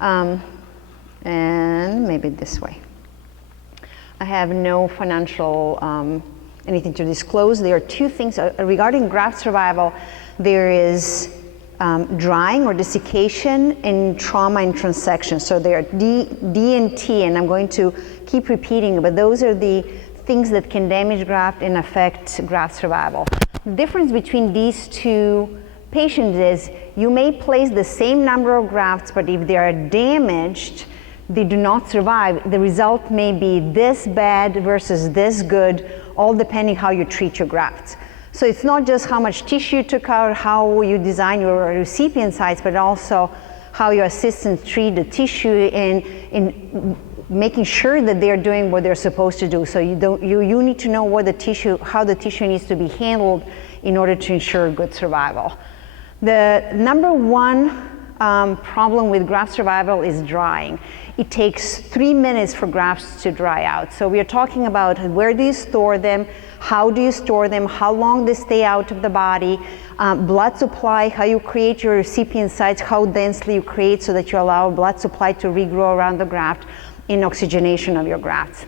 And maybe this way. I have no financial anything to disclose. There are two things regarding graft survival. There is drying or desiccation and trauma and transection. So there are D and T, and I'm going to keep repeating, but those are the things that can damage graft and affect graft survival. The difference between these two patients is you may place the same number of grafts, but if they are damaged, they do not survive. The result may be this bad versus this good, all depending how you treat your grafts. So it's not just how much tissue you took out, how you design your recipient sites, but also how your assistants treat the tissue in making sure that they're doing what they're supposed to do. So you need to know what the tissue, how the tissue needs to be handled in order to ensure good survival. The number one problem with graft survival is drying. It takes 3 minutes for grafts to dry out. So we are talking about where do you store them, how do you store them, how long they stay out of the body, blood supply, how you create your recipient sites, how densely you create so that you allow blood supply to regrow around the graft, and oxygenation of your grafts.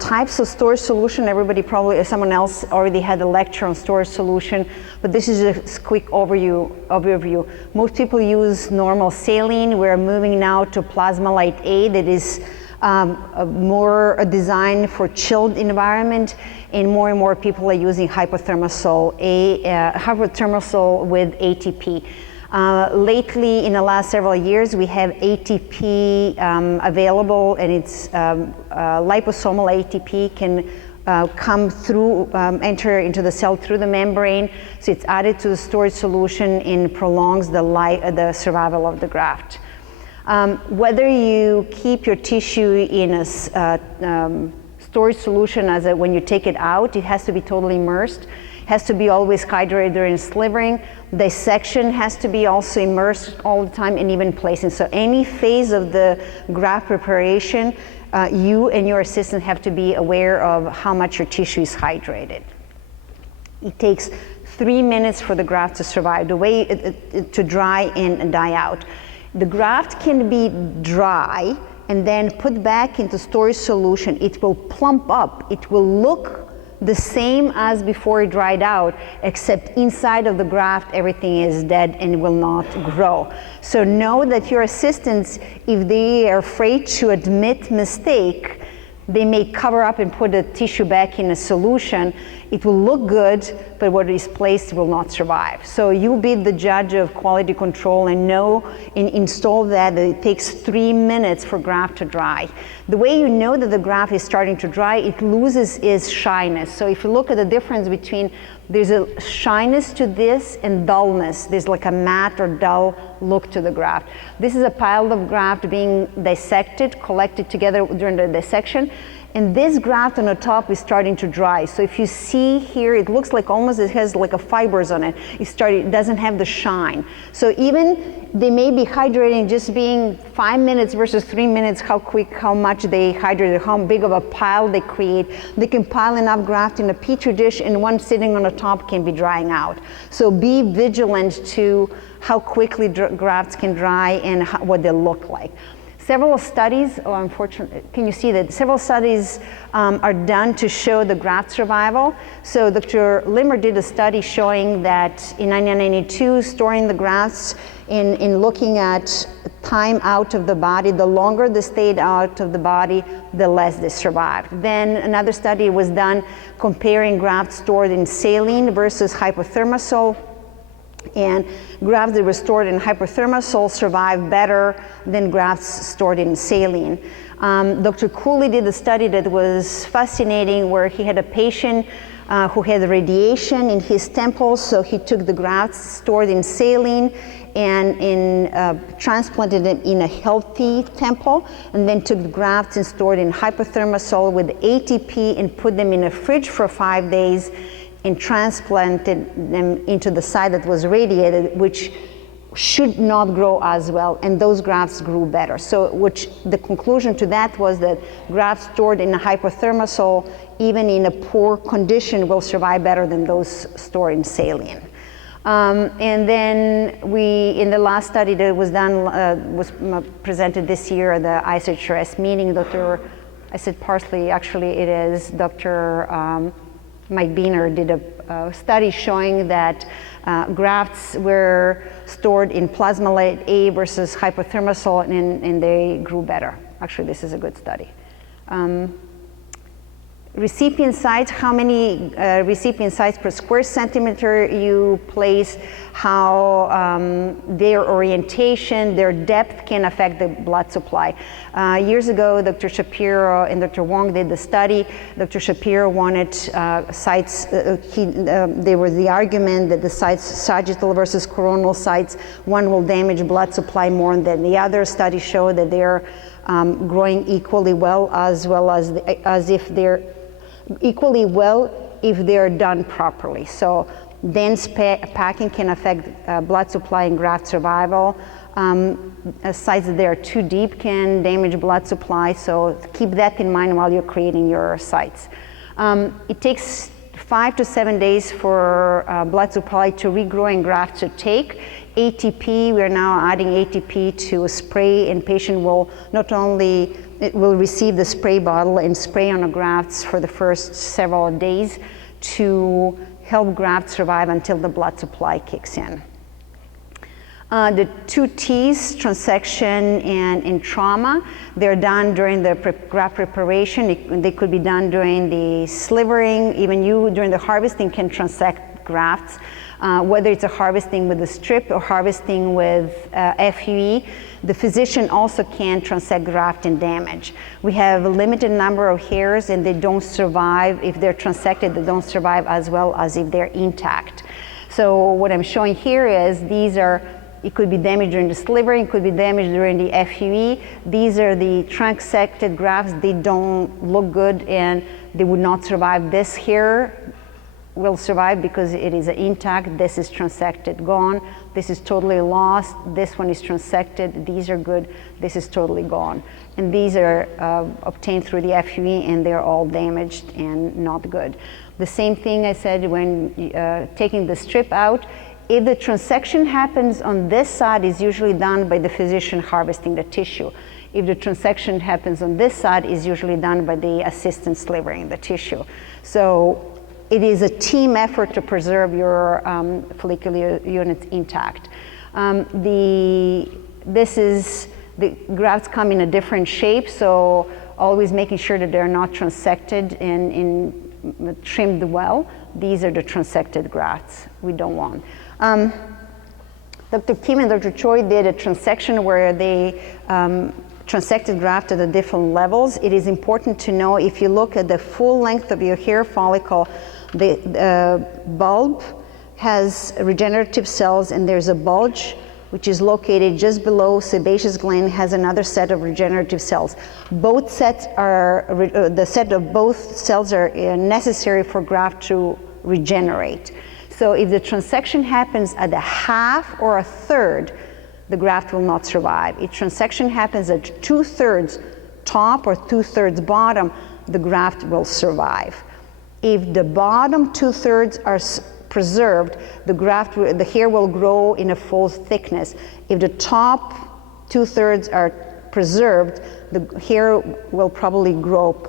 Types of storage solution, everybody probably, someone else already had a lecture on storage solution, but this is a quick overview. Most people use normal saline. We're moving now to Plasma-Lyte A that is more designed for chilled environment, and more people are using hypothermosol with ATP. Lately, in the last several years, we have ATP available, and it's liposomal ATP can come through, enter into the cell through the membrane. So it's added to the storage solution and prolongs the survival of the graft. Whether you keep your tissue in a storage solution when you take it out, it has to be totally immersed. Has to be always hydrated during slivering. Dissection has to be also immersed all the time, and even placing. So any phase of the graft preparation, you and your assistant have to be aware of how much your tissue is hydrated. It takes 3 minutes for the graft to survive, to dry and die out. The graft can be dry and then put back into storage solution. It will plump up. It will look the same as before it dried out, except inside of the graft everything is dead and will not grow. So know that your assistants, if they are afraid to admit mistake, they may cover up and put the tissue back in a solution. It will look good, but what is placed will not survive. So you be the judge of quality control and know and install that it takes 3 minutes for graft to dry. The way you know that the graft is starting to dry, it loses its shyness. So if you look at the difference between, there's a shyness to this and dullness. There's like a matte or dull look to the graft. This is a pile of graft being dissected, collected together during the dissection. And this graft on the top is starting to dry. So if you see here, it looks like almost it has like a fibers on it. It doesn't have the shine. So even they may be hydrating just being 5 minutes versus 3 minutes, how quick, how much they hydrated, how big of a pile they create. They can pile enough graft in a petri dish and one sitting on the top can be drying out. So be vigilant to how quickly grafts can dry and what they look like. Several studies, unfortunately, can you see that? Several studies are done to show the graft survival. So Dr. Limmer did a study showing that in 1992, storing the grafts in looking at time out of the body, the longer they stayed out of the body, the less they survived. Then another study was done comparing grafts stored in saline versus hypothermosol. And grafts that were stored in hypothermosol survived better than grafts stored in saline. Dr. Cooley did a study that was fascinating where he had a patient who had radiation in his temples, so he took the grafts stored in saline and transplanted them in a healthy temple, and then took the grafts and stored in hypothermosol with ATP and put them in a fridge for 5 days and transplanted them into the site that was radiated, which should not grow as well, and those grafts grew better. So the conclusion to that was that grafts stored in a hypothermosol, even in a poor condition, will survive better than those stored in saline. And then in the last study that was done, was presented this year at the ISHRS meeting, I said parsley, actually it is Dr. Mike Beener did a study showing that grafts were stored in plasma-late A versus hypothermosol, and they grew better. Actually, this is a good study. Recipient sites, how many recipient sites per square centimeter you place, how their orientation, their depth can affect the blood supply. Years ago, Dr. Shapiro and Dr. Wong did the study. Dr. Shapiro wanted sites, there was the argument that the sites, sagittal versus coronal sites, one will damage blood supply more than the other. Studies show that they're growing equally well as if they're equally well if they're done properly. So dense packing can affect blood supply and graft survival. Sites that are too deep can damage blood supply, so keep that in mind while you're creating your sites. It takes 5 to 7 days for blood supply to regrow and graft to take. ATP, we're now adding ATP to a spray, and patient will not only will receive the spray bottle and spray on the grafts for the first several days to help graft survive until the blood supply kicks in. The 2 T's, transection and trauma, they're done during the graft preparation. They could be done during the slivering. Even during the harvesting can transect grafts. Whether it's a harvesting with a strip or harvesting with FUE, the physician also can transect graft and damage. We have a limited number of hairs, and they don't survive. If they're transected, they don't survive as well as if they're intact. So what I'm showing here is it could be damaged during the slivering, it could be damaged during the FUE. These are the transected grafts. They don't look good, and they would not survive. This here will survive because it is intact. This is transected, gone. This is totally lost. This one is transected. These are good. This is totally gone. And these are obtained through the FUE, and they're all damaged and not good. The same thing I said when taking the strip out. If the transection happens on this side, it's usually done by the physician harvesting the tissue. If the transection happens on this side, it's usually done by the assistant slivering the tissue. So it is a team effort to preserve your follicular units intact. The grafts come in a different shape, so always making sure that they're not transected and trimmed well. These are the transected grafts we don't want. Dr. Kim and Dr. Choi did a transection where they transected graft at the different levels. It is important to know, if you look at the full length of your hair follicle, the bulb has regenerative cells, and there's a bulge which is located just below sebaceous gland, has another set of regenerative cells. Both sets are, the set of both cells are necessary for graft to regenerate. So if the transection happens at a half or a third, the graft will not survive. If transection happens at 2/3 top or 2/3 bottom, the graft will survive. If the bottom 2/3 are preserved, the hair will grow in a full thickness. If the top 2/3 are preserved, the hair will probably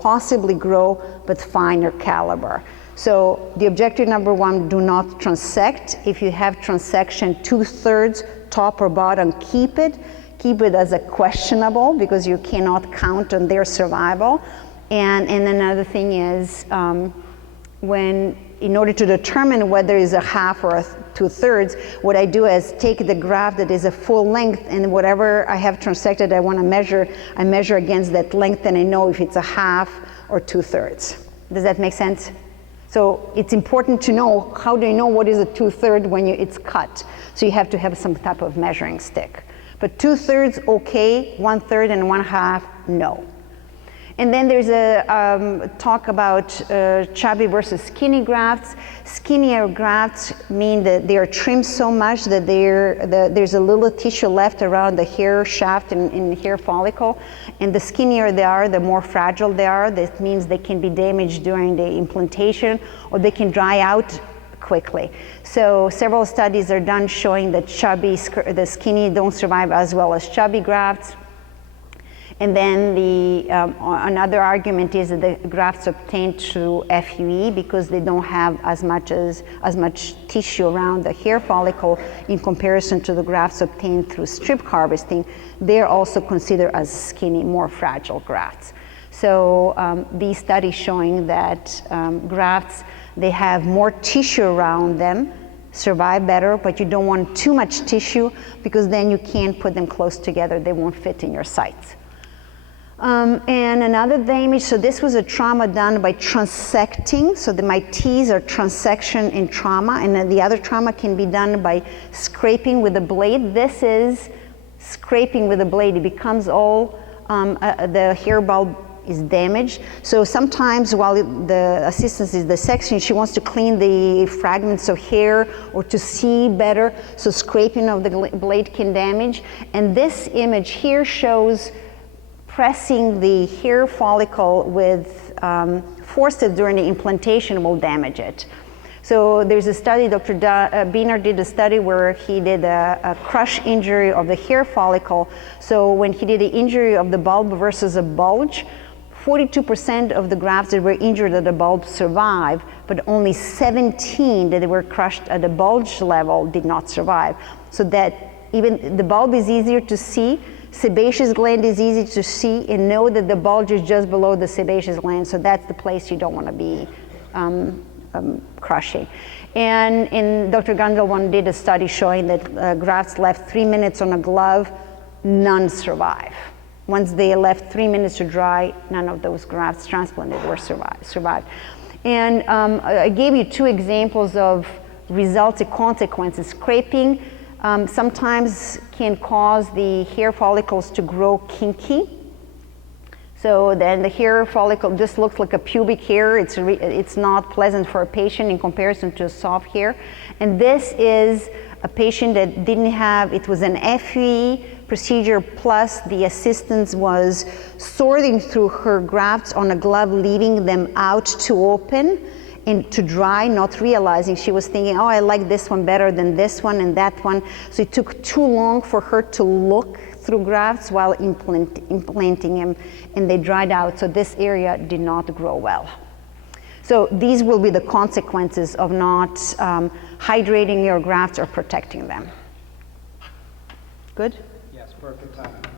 possibly grow, but finer caliber. So the objective number 1, do not transect. If you have transection 2/3 top or bottom, keep it as a questionable, because you cannot count on their survival. And another thing is, in order to determine whether it's a half or a 2/3, what I do is take the graft that is a full length, and whatever I have transected I want to measure, I measure against that length, and I know if it's a half or 2/3. Does that make sense? So it's important to know, how do you know what is a 2/3 when it's cut? So you have to have some type of measuring stick. But 2/3, okay, 1/3 and 1/2, no. And then there's a talk about chubby versus skinny grafts. Skinnier grafts mean that they are trimmed so much that there's a little tissue left around the hair shaft and hair follicle. And the skinnier they are, the more fragile they are. That means they can be damaged during the implantation, or they can dry out quickly. So several studies are done showing that the skinny don't survive as well as chubby grafts. And then another argument is that the grafts obtained through FUE, because they don't have as much tissue around the hair follicle in comparison to the grafts obtained through strip harvesting, they're also considered as skinny, more fragile grafts. So these studies showing that grafts, they have more tissue around them, survive better, but you don't want too much tissue, because then you can't put them close together, they won't fit in your sites. And another damage, so this was a trauma done by transecting, so my T's are transection and trauma, and then the other trauma can be done by scraping with a blade. This is scraping with a blade. It becomes all, the hair bulb is damaged. So sometimes while the assistant is dissecting, she wants to clean the fragments of hair or to see better, so scraping of the blade can damage. And this image here shows pressing the hair follicle with forceps during the implantation will damage it. So there's a study, Dr. Biener did a study where he did a crush injury of the hair follicle. So when he did the injury of the bulb versus a bulge, 42% of the grafts that were injured at the bulb survived, but only 17 that were crushed at the bulge level did not survive. So that even the bulb is easier to see, sebaceous gland is easy to see, and know that the bulge is just below the sebaceous gland, so that's the place you don't want to be crushing. And Dr. Gundelman did a study showing that grafts left 3 minutes on a glove, none survive. Once they left 3 minutes to dry, none of those grafts transplanted were survived. And I gave you 2 examples of results and consequences. Scraping sometimes can cause the hair follicles to grow kinky. So then the hair follicle just looks like a pubic hair. It's not pleasant for a patient in comparison to a soft hair. And this is a patient that didn't have, it was an FUE procedure, plus the assistant was sorting through her grafts on a glove, leaving them out to open and to dry, not realizing. She was thinking, oh, I like this one better than this one and that one. So it took too long for her to look through grafts while implanting them, and they dried out, so this area did not grow well. So these will be the consequences of not hydrating your grafts or protecting them. Good? Yes, perfect timing.